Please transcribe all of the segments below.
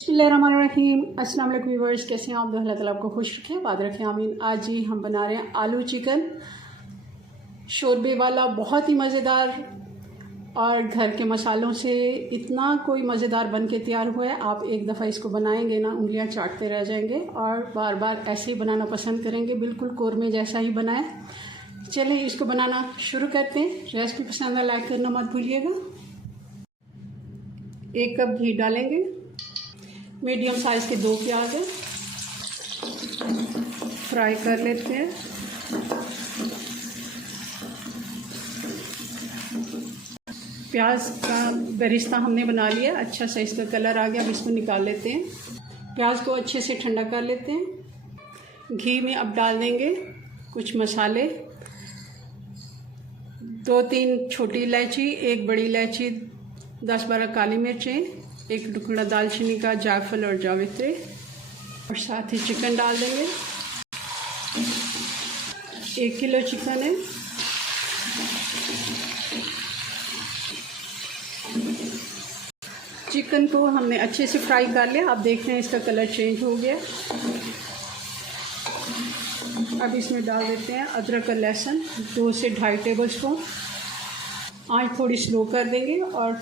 बिस्मिल्लाहिर्रहमानिर्रहीम। अस्सलाम वालेकुम व्यूअर्स, कैसे हैं आप? अल्लाह ताला आपको खुश रखें, बात रखें, आमीन। आज ही हम बना रहे हैं आलू चिकन शोरबे वाला, बहुत ही मज़ेदार और घर के मसालों से इतना कोई मज़ेदार बन के तैयार हुआ है। आप एक दफ़ा इसको बनाएंगे ना, उंगलियां चाटते रह जाएंगे और बार बार ऐसे ही बनाना पसंद करेंगे। बिल्कुल कोरमे जैसा ही बनाए। चलिए इसको बनाना शुरू करते हैं। रेसिपी पसंद है लाइक करना मत भूलिएगा। 1 कप घी डालेंगे। मीडियम साइज़ के 2 प्याज है, फ्राई कर लेते हैं। प्याज का बेरिस्ता हमने बना लिया, अच्छा सा इसका कलर आ गया। अब इसको निकाल लेते हैं। प्याज को अच्छे से ठंडा कर लेते हैं। घी में अब डाल देंगे कुछ मसाले, 2-3 छोटी इलायची, 1 बड़ी इलायची, 10-12 काली मिर्चें, 1 टुकड़ा दालचीनी का, जायफल और जावित्री, और साथ ही चिकन डाल देंगे। 1 किलो चिकन है। चिकन को हमने अच्छे से फ्राई कर लिया। आप देख रहे हैं इसका कलर चेंज हो गया। अब इसमें डाल देते हैं अदरक और लहसुन, 2 से 2.5 टेबल स्पून। आँच थोड़ी स्लो कर देंगे और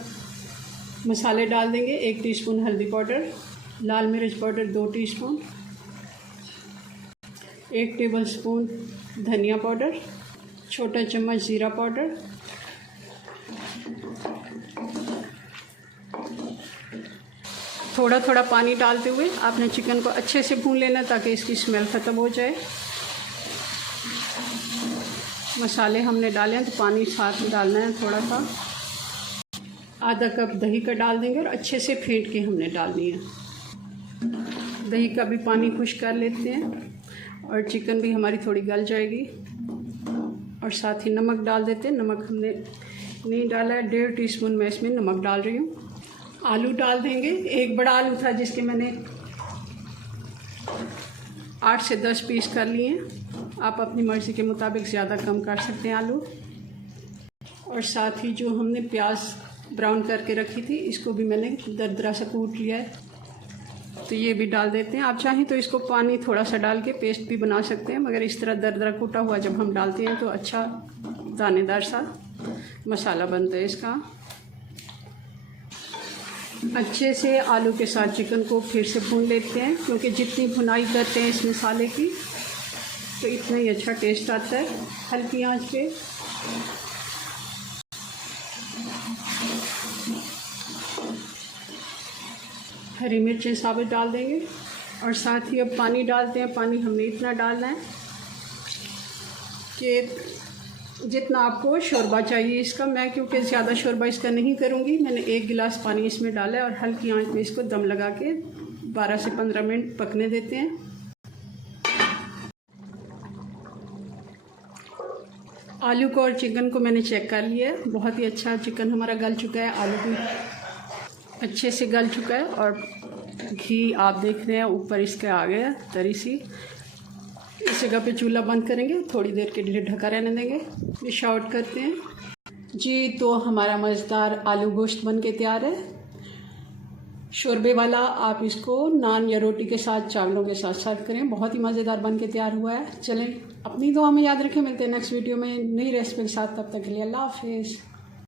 मसाले डाल देंगे। 1 टीस्पून हल्दी पाउडर, लाल मिर्च पाउडर 2 टीस्पून, 1 टेबल स्पून धनिया पाउडर, छोटा चम्मच ज़ीरा पाउडर, थोड़ा थोड़ा पानी डालते हुए आपने चिकन को अच्छे से भून लेना ताकि इसकी स्मेल ख़त्म हो जाए। मसाले हमने डाले हैं तो पानी साथ में डालना है थोड़ा सा। आधा कप दही का डाल देंगे और अच्छे से फेंट के हमने डालनी है। दही का भी पानी खुश कर लेते हैं और चिकन भी हमारी थोड़ी गल जाएगी। और साथ ही नमक डाल देते हैं। नमक हमने नहीं डाला है, 1.5 टीस्पून मैं इसमें नमक डाल रही हूँ। आलू डाल देंगे। 1 बड़ा आलू था जिसके मैंने 8 से 10 पीस कर लिए हैं। आप अपनी मर्ज़ी के मुताबिक ज़्यादा कम कर सकते हैं आलू। और साथ ही जो हमने प्याज ब्राउन करके रखी थी, इसको भी मैंने दरदरा सा कूट लिया है, तो ये भी डाल देते हैं। आप चाहें तो इसको पानी थोड़ा सा डाल के पेस्ट भी बना सकते हैं, मगर इस तरह दरदरा कूटा हुआ जब हम डालते हैं तो अच्छा दानेदार सा मसाला बनता है इसका। अच्छे से आलू के साथ चिकन को फिर से भून लेते हैं, क्योंकि जितनी भुनाई करते हैं इस मसाले की तो इतना ही अच्छा टेस्ट आता है। हल्की आंच पे हरी मिर्चें साबुत डाल देंगे और साथ ही अब पानी डालते हैं। पानी हमने इतना डालना है कि जितना आपको शोरबा चाहिए इसका। मैं क्योंकि ज़्यादा शोरबा इसका नहीं करूँगी, मैंने 1 गिलास पानी इसमें डाला है और हल्की आंच में इसको दम लगा के 12 से 15 मिनट पकने देते हैं। आलू को और चिकन को मैंने चेक कर लिया है, बहुत ही अच्छा चिकन हमारा गल चुका है, आलू भी अच्छे से गल चुका है और घी आप देख रहे हैं ऊपर इसके आ गया तरी सी। इस जगह पे चूल्हा बंद करेंगे, थोड़ी देर के लिए ढका रहने देंगे। डिश आउट करते हैं जी। तो हमारा मज़ेदार आलू गोश्त बन के तैयार है शोरबे वाला। आप इसको नान या रोटी के साथ, चावलों के साथ सर्व करें। बहुत ही मज़ेदार बन के तैयार हुआ है। चलें, अपनी दुआ में याद रखें। मिलते हैं नेक्स्ट वीडियो में नई रेसिपी के साथ। तब तक के लिए अल्लाह हाफिज़।